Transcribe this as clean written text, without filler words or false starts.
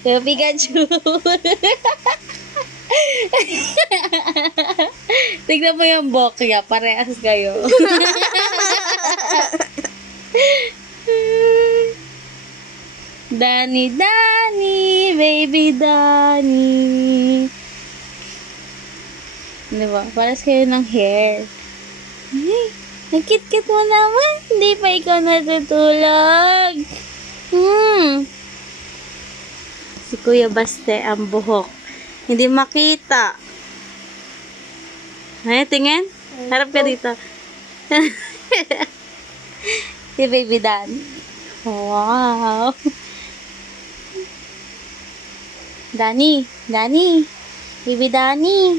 Kuya Pikachu. Tignan mo yung buhok niya. Parehas kayo. Danny, Danny, baby Danny. Diba? Parehas kayo ng hair. Ay, nagkit-kit mo naman. Hindi pa ikaw natutulog. Si Kuya Baste ang buhok. Hindi makita. Ay, tingin. Harap ka dito. Si Baby Dan. Wow. Danny. Danny. Baby Danny.